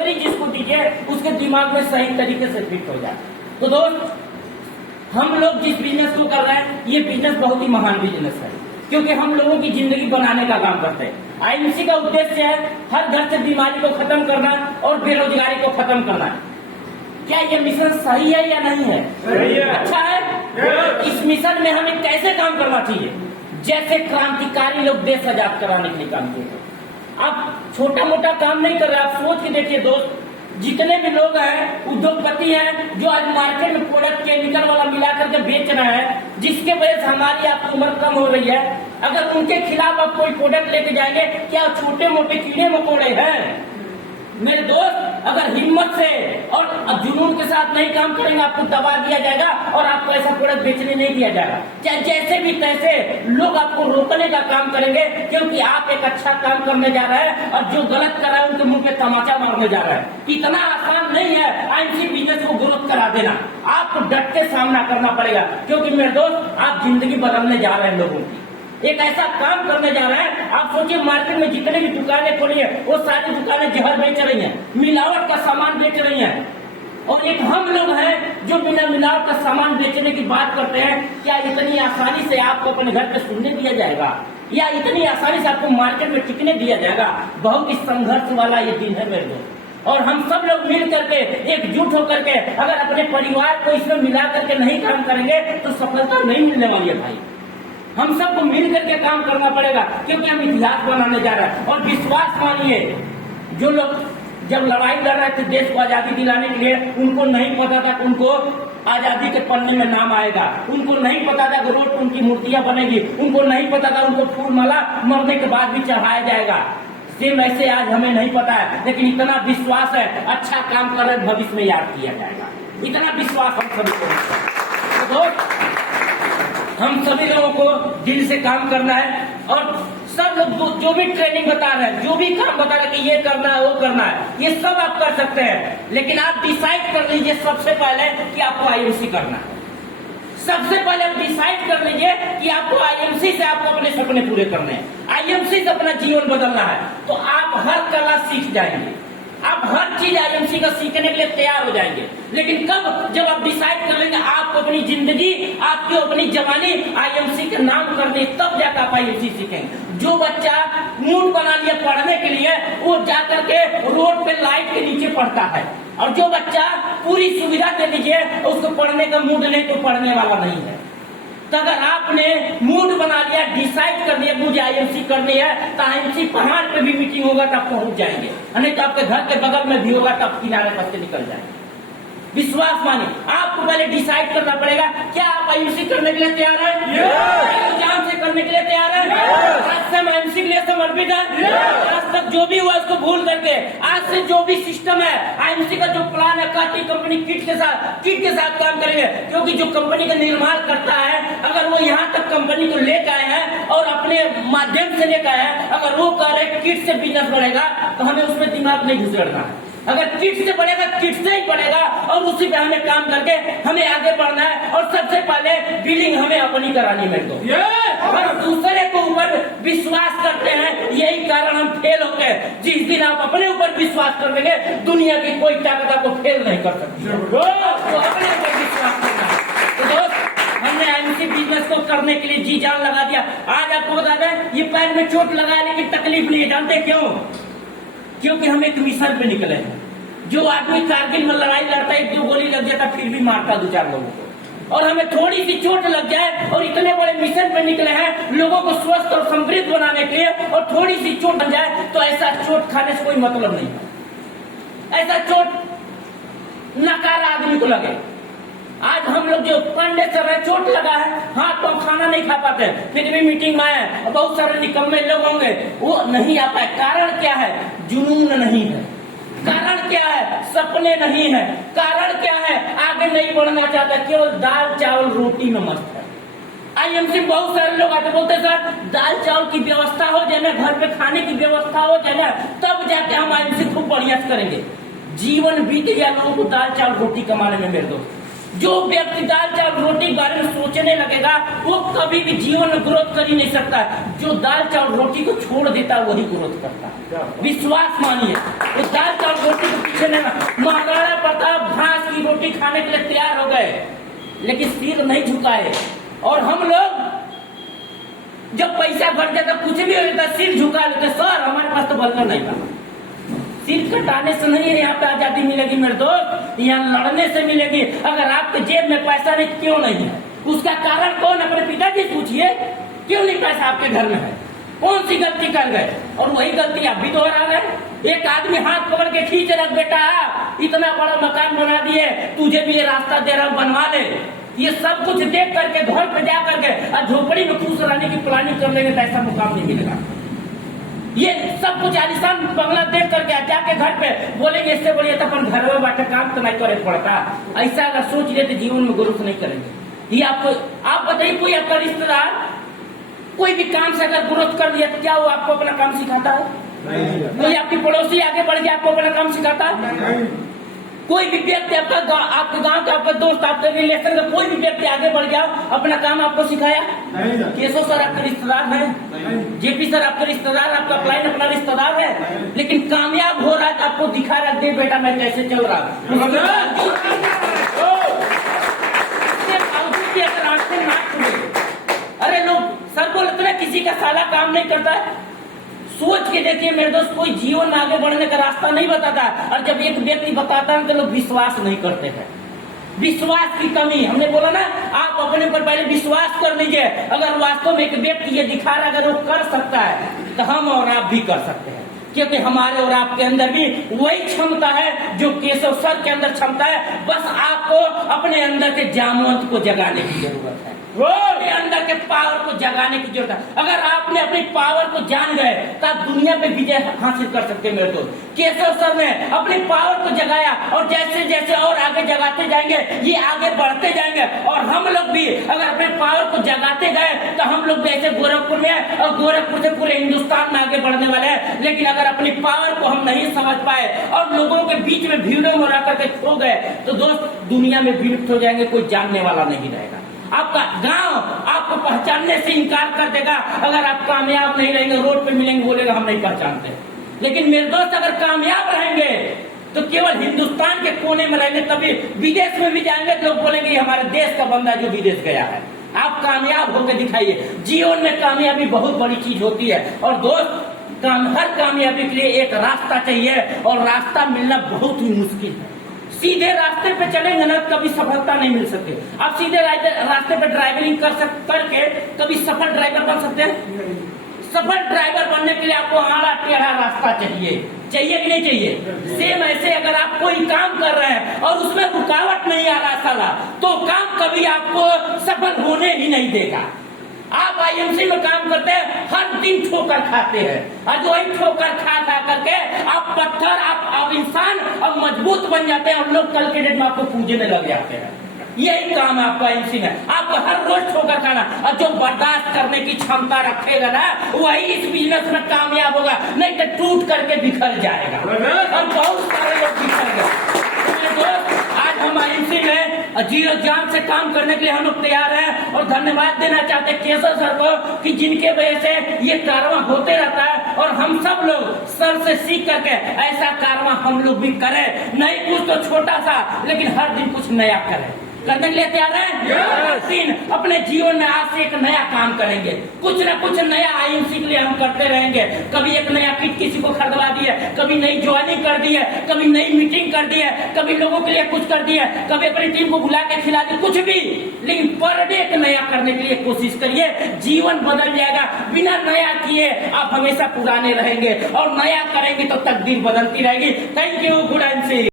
Delivery जिसको दीजिए उसके दिमाग में सही तरीके से फिट हो जाए। तो दोस्त, हम लोग जिस बिजनेस को कर रहे हैं ये बिजनेस बहुत ही महान बिजनेस है, क्योंकि हम लोगों की जिंदगी बनाने का काम करते हैं। आईएमसी का उद्देश्य है हर घर से बीमारी को खत्म करना और बेरोजगारी को खत्म करना। क्या ये मिशन सही है या नहीं है? सही है। अच्छा है। इस मिशन में हमें कैसे काम करना चाहिए? जैसे क्रांतिकारी लोग देश आजाद कराने के लिए काम किए। आप छोटा मोटा काम नहीं कर रहे, आप सोच के देखिए दोस्त, जितने भी लोग हैं उद्योगपति हैं जो आज मार्केट में प्रोडक्ट केमिकल वाला मिला करके बेच रहे हैं, जिसके वजह से हमारी आपकी उम्र कम हो रही है, अगर उनके खिलाफ आप कोई प्रोडक्ट लेके जाएंगे, क्या छोटे मोटे कीड़े मकोड़े हैं? मेरे दोस्त, अगर हिम्मत से और जुनून के साथ नहीं काम करेंगे आपको दबा दिया जाएगा और आपको ऐसा प्रोडक्ट बेचने नहीं दिया जाएगा। चाहे जैसे भी तैसे लोग आपको रोकने का काम करेंगे, क्योंकि आप एक अच्छा काम करने जा रहे हैं और जो गलत कर रहा है उनके मुंह पे तमाचा मारने जा रहे हैं। इतना आसान नहीं है आईएमसी बिजनेस को ग्रोथ करा देना, आपको डट के सामना करना पड़ेगा, क्योंकि मेरे दोस्त आप जिंदगी बदलने जा रहे हैं लोगों की, एक ऐसा काम करने जा रहे हैं। आप सोचिए, मार्केट में जितने भी दुकानें खोली है वो सारी दुकानें जहर बेच रही हैं, मिलावट का सामान बेच रही हैं, और एक हम लोग हैं जो बिना मिलावट का सामान बेचने की बात करते हैं। क्या इतनी आसानी से आपको अपने घर पे सुनने दिया जाएगा, या इतनी आसानी से आपको मार्केट में टिकने दिया जाएगा? बहुत ही संघर्ष वाला ये दिन है मेरे दोस्त, और हम सब लोग मिल करके एकजुट होकर के अगर अपने परिवार को इसमें मिला करके नहीं काम करेंगे तो सफलता नहीं मिलने वाली है भाई। हम सबको मिल करके काम करना पड़ेगा, क्योंकि हम इतिहास बनाने जा रहे हैं। और विश्वास मानिए, जो लोग जब लड़ाई लड़ रहे थे देश को आजादी दिलाने के लिए, उनको नहीं पता था कि उनको आजादी के पन्ने में नाम आएगा, उनको नहीं पता था कि रोड पर उनकी मूर्तियां बनेगी, उनको नहीं पता था उनको फूल माला मरने के बाद भी चढ़ाया जाएगा। सेम ऐसे आज हमें नहीं पता है, लेकिन इतना विश्वास है अच्छा काम कर रहे भविष्य में याद किया जाएगा, इतना विश्वास हम सभी को। तो हम सभी लोगों को दिल से काम करना है, और सब लोग जो भी ट्रेनिंग बता रहे हैं, जो भी काम बता रहे हैं कि ये करना है वो करना है, ये सब आप कर सकते हैं, लेकिन आप डिसाइड कर लीजिए सबसे पहले कि आपको आईएमसी करना है। सबसे पहले आप डिसाइड कर लीजिए कि आपको आईएमसी से आपको अपने सपने पूरे करने हैं, आईएमसी से अपना जीवन बदलना है। तो आप हर कला सीख जाएंगे, आप हर चीज आईएमसी का सीखने के लिए तैयार हो जाएंगे। लेकिन कब? जब आप डिसाइड कर लेंगे आपको अपनी जिंदगी, आपकी अपनी जवानी आईएमसी के नाम कर दी, तब जाकर आप आईएमसी सीखेंगे। जो बच्चा मूड बना लिया पढ़ने के लिए, वो जाकर के रोड पे लाइट के नीचे पढ़ता है, और जो बच्चा पूरी सुविधा दे दीजिए उसको पढ़ने का मूड नहीं तो पढ़ने वाला नहीं है। तो अगर आपने मूड बना लिया, डिसाइड कर दिया मुझे आईएमसी करनी है, तो आईएमसी पहाड़ पे भी मीटिंग होगा तब पहुंच जाएंगे, नहीं तो आपके घर के बगल में भी होगा तब किनारे पर से निकल जाएंगे। विश्वास मानिए, आपको पहले डिसाइड करना पड़ेगा क्या आप आईएमसी करने के लिए तैयार है? एग्जाम से करने के लिए तैयार है? आज से हम आईएमसी के लिए समर्पित है। आज तक जो भी हुआ उसको भूल करके आज से जो भी सिस्टम है आईएमसी का जो प्लान है, काटी कंपनी किट के साथ काम करेंगे, क्योंकि जो कंपनी का निर्माण करता है अगर वो यहाँ तक कंपनी को लेकर आए हैं और अपने माध्यम से लेकर आए हैं, अगर वो कह रहे किट से बिजनेस बढ़ेगा तो हमें उसमें दिमाग नहीं घुसेड़ना है। अगर किट से बढ़ेगा किट से ही बढ़ेगा, और उसी पे हमें काम करके हमें आगे बढ़ना है। और सबसे पहले बिलिंग हमें अपनी करानी है तो और दूसरे के ऊपर विश्वास करते हैं, यही कारण हम फेल होते हैं। जिस दिन आप अपने ऊपर विश्वास कर देंगे दुनिया की कोई ताकत आपको फेल नहीं कर सकती। तो अपने ऊपर विश्वास करना है। तो दोस्त, हमने आईएमसी बिजनेस को करने के लिए जी जान लगा दिया। आज आपको बता दें ये पैर में चोट लगा लेकिन तकलीफ नहीं, जानते क्यों? क्योंकि हम एक मिशन पे निकले हैं। जो आदमी कारगिल में लड़ाई लड़ता है, एक दो गोली लग जाता फिर भी मारता दो चार लोगों को, और हमें थोड़ी सी चोट लग जाए और इतने बड़े मिशन पे निकले हैं लोगों को स्वस्थ और समृद्ध बनाने के लिए, और थोड़ी सी चोट लग जाए तो ऐसा चोट खाने से कोई मतलब नहीं। ऐसा चोट नकारा आदमी को लगे। आज हम लोग जो पंडे चल रहे चोट लगा है, हाँ तो खाना नहीं खा पाते, फिर भी मीटिंग में आए, बहुत सारे निकम्मे लोग होंगे वो नहीं आ पाए। कारण क्या है? जुनून नहीं है। कारण क्या है? सपने नहीं है। कारण क्या है? आगे नहीं बढ़ना चाहता, केवल दाल चावल रोटी में मस्त है। आईएमसी बहुत सारे लोग आते बोलते सर दाल चावल की व्यवस्था हो जाए ना, घर पे खाने की व्यवस्था हो जाए ना, तब जाके हम आईएमसी खूब बढ़िया करेंगे। जीवन बीत गया लोगों को दाल चावल रोटी कमाने में मेरे दोस्त। जो व्यक्ति दाल चावल रोटी के बारे में सोचने लगेगा वो कभी भी जीवन में ग्रोथ कर ही नहीं सकता। जो दाल चावल रोटी को छोड़ देता है वही ग्रोथ करता है। विश्वास मानिए, वो दाल चावल रोटी को लेकिन सिर नहीं झुकाए। और हम लोग जब पैसा बढ़ जाता कुछ भी हो जाता सिर झुका लेते, सर हमारे पास तो बल्ला नहीं था। सिर कटाने से नहीं यहाँ पे आजादी मिलेगी मेरे दोस्त, यहाँ लड़ने से मिलेगी। अगर आपके जेब में पैसा नहीं क्यों नहीं है, उसका कारण कौन? अपने पिताजी पूछिए, क्यों नहीं पैसा आपके घर में है? कौन सी गलती कर गए? और वही गलती आप भी दोहरा गए। एक आदमी हाथ पकड़ के खींच रख, बेटा इतना बड़ा मकान बना दिए, तुझे भी ये रास्ता दे रहा हूं, बनवा ले। ये सब कुछ देख करके घर पे जा करके और झोपड़ी में खुश रहने की प्लानिंग कर लेंगे तो ऐसा मुकाम नहीं मिलेगा। ये सब कुछ आलिशान बंगला देख करके जाके घर पे बोलेंगे इससे बढ़िया तो अपन घर में बैठे काम तो नहीं करे पड़ता। ऐसा अगर सोच ले तो जीवन में ग्रोथ नहीं करेंगे। ये आपको आप बताइए, कोई आपका रिश्तेदार कोई भी काम से अगर ग्रोथ कर दिया तो क्या वो आपको अपना काम सिखाता है? कोई आपकी पड़ोसी आगे बढ़ के आपको अपना काम सिखाता है? कोई भी व्यक्ति आपके गांव का, आपका दोस्त, आपके रिलेशन का कोई भी व्यक्ति आगे बढ़ गया अपना काम आपको सिखाया? केशव सर आपके रिश्तेदार है, जेपी सर आपके रिश्तेदार, आपका क्लाइंट अपना रिश्तेदार है, लेकिन कामयाब हो रहा है तो आपको दिखा रख दे बेटा मैं कैसे चल रहा हूँ। अरे लोग सर बोलते ना किसी का साला काम नहीं करता है। सोच के देखिए मेरे दोस्त, कोई जीवन में आगे बढ़ने का रास्ता नहीं बताता, और जब एक व्यक्ति बताता है तो लोग विश्वास नहीं करते हैं। विश्वास की कमी, हमने बोला ना आप अपने ऊपर पहले विश्वास कर लीजिए। अगर वास्तव में एक व्यक्ति ये दिखा रहा है अगर वो कर सकता है तो हम और आप भी कर सकते हैं, क्योंकि हमारे और आपके अंदर भी वही क्षमता है जो केशव सर के अंदर क्षमता है। बस आपको अपने अंदर के जामवंत को जगाने की जरूरत है, अपने अंदर के पावर को जगाने की जरूरत है। अगर आपने अपनी पावर को जान गए तो आप दुनिया में विजय हासिल कर सकते हैं मेरे दोस्त। केशव सर ने अपनी पावर को जगाया और जैसे जैसे और आगे जगाते जाएंगे ये आगे बढ़ते जाएंगे। और हम लोग भी अगर अपने पावर को जगाते गए तो हम लोग भी ऐसे गोरखपुर में और गोरखपुर से पूरे हिंदुस्तान में आगे बढ़ने वाले हैं। लेकिन अगर अपनी पावर को हम नहीं समझ पाए और लोगों के बीच में भीड़ों में रह करके खो गए तो दोस्त दुनिया में विलुप्त हो जाएंगे, कोई जानने वाला नहीं रहेगा। आपका गांव आपको पहचानने से इनकार कर देगा अगर आप कामयाब नहीं रहेंगे। रोड पे मिलेंगे बोलेगा हम नहीं पहचानते, लेकिन मेरे दोस्त अगर कामयाब रहेंगे तो केवल हिंदुस्तान के कोने में रहेंगे, तभी विदेश में भी जाएंगे तो लोग बोलेंगे हमारे देश का बंदा जो विदेश गया है। आप कामयाब होकर दिखाइए। जीवन में कामयाबी बहुत बड़ी चीज होती है और दोस्त हर कामयाबी के लिए एक रास्ता चाहिए और रास्ता मिलना बहुत ही मुश्किल है। सीधे रास्ते पे चलेंगे ना कभी सफलता नहीं मिल सकती। आप सीधे रास्ते पे ड्राइविंग करके कभी सफल ड्राइवर बन सकते हैं? सफल ड्राइवर बनने के लिए आपको आड़ा टेढ़ा रास्ता चाहिए कि नहीं चाहिए? सेम ऐसे अगर आप कोई काम कर रहे हैं और उसमें रुकावट नहीं आ रहा साला तो काम कभी आपको सफल होने ही नहीं देगा। आप आईएमसी में काम करते हैं, हर दिन ठोकर खाते हैं और जो वही ठोकर खा करके आप पत्थर आप इंसान और मजबूत बन जाते हैं और लोग कल के डेट में आपको पूजने लग जाते हैं। यही काम है आपका आईएमसी में, आपको हर रोज ठोकर खाना। और जो बर्दाश्त करने की क्षमता रखेगा ना वही इस बिजनेस में कामयाब होगा, नहीं तो टूट करके बिखर जाएगा और बहुत सारे लोग बिखर गए। आज हम आईएमसी में जीरो जान से काम करने के लिए हम लोग तैयार हैं और धन्यवाद देना चाहते हैं केशव सर को कि जिनके वजह से ये कारवां होते रहता है और हम सब लोग सर से सीख करके ऐसा कारवां हम लोग भी करें। नहीं कुछ तो छोटा सा लेकिन हर दिन कुछ नया करें। करने के लिए तैयार हैं? अपने जीवन में आज से एक नया काम करेंगे, कुछ न कुछ नया आईएमसी के लिए हम करते रहेंगे। कभी एक नया किट किसी को खरीदवा दिए, कभी नई ज्वाइनिंग कर दी है, कभी नई मीटिंग कर दी है, कभी लोगों के लिए कुछ कर दिया, कभी अपनी टीम को बुला के खिला दी, कुछ भी, लेकिन पर डे एक नया करने के लिए कोशिश करिए। जीवन बदल जाएगा। बिना नया किए आप हमेशा पुराने रहेंगे और नया करेंगे तो तकदीर बदलती रहेगी। Thank you, good and C.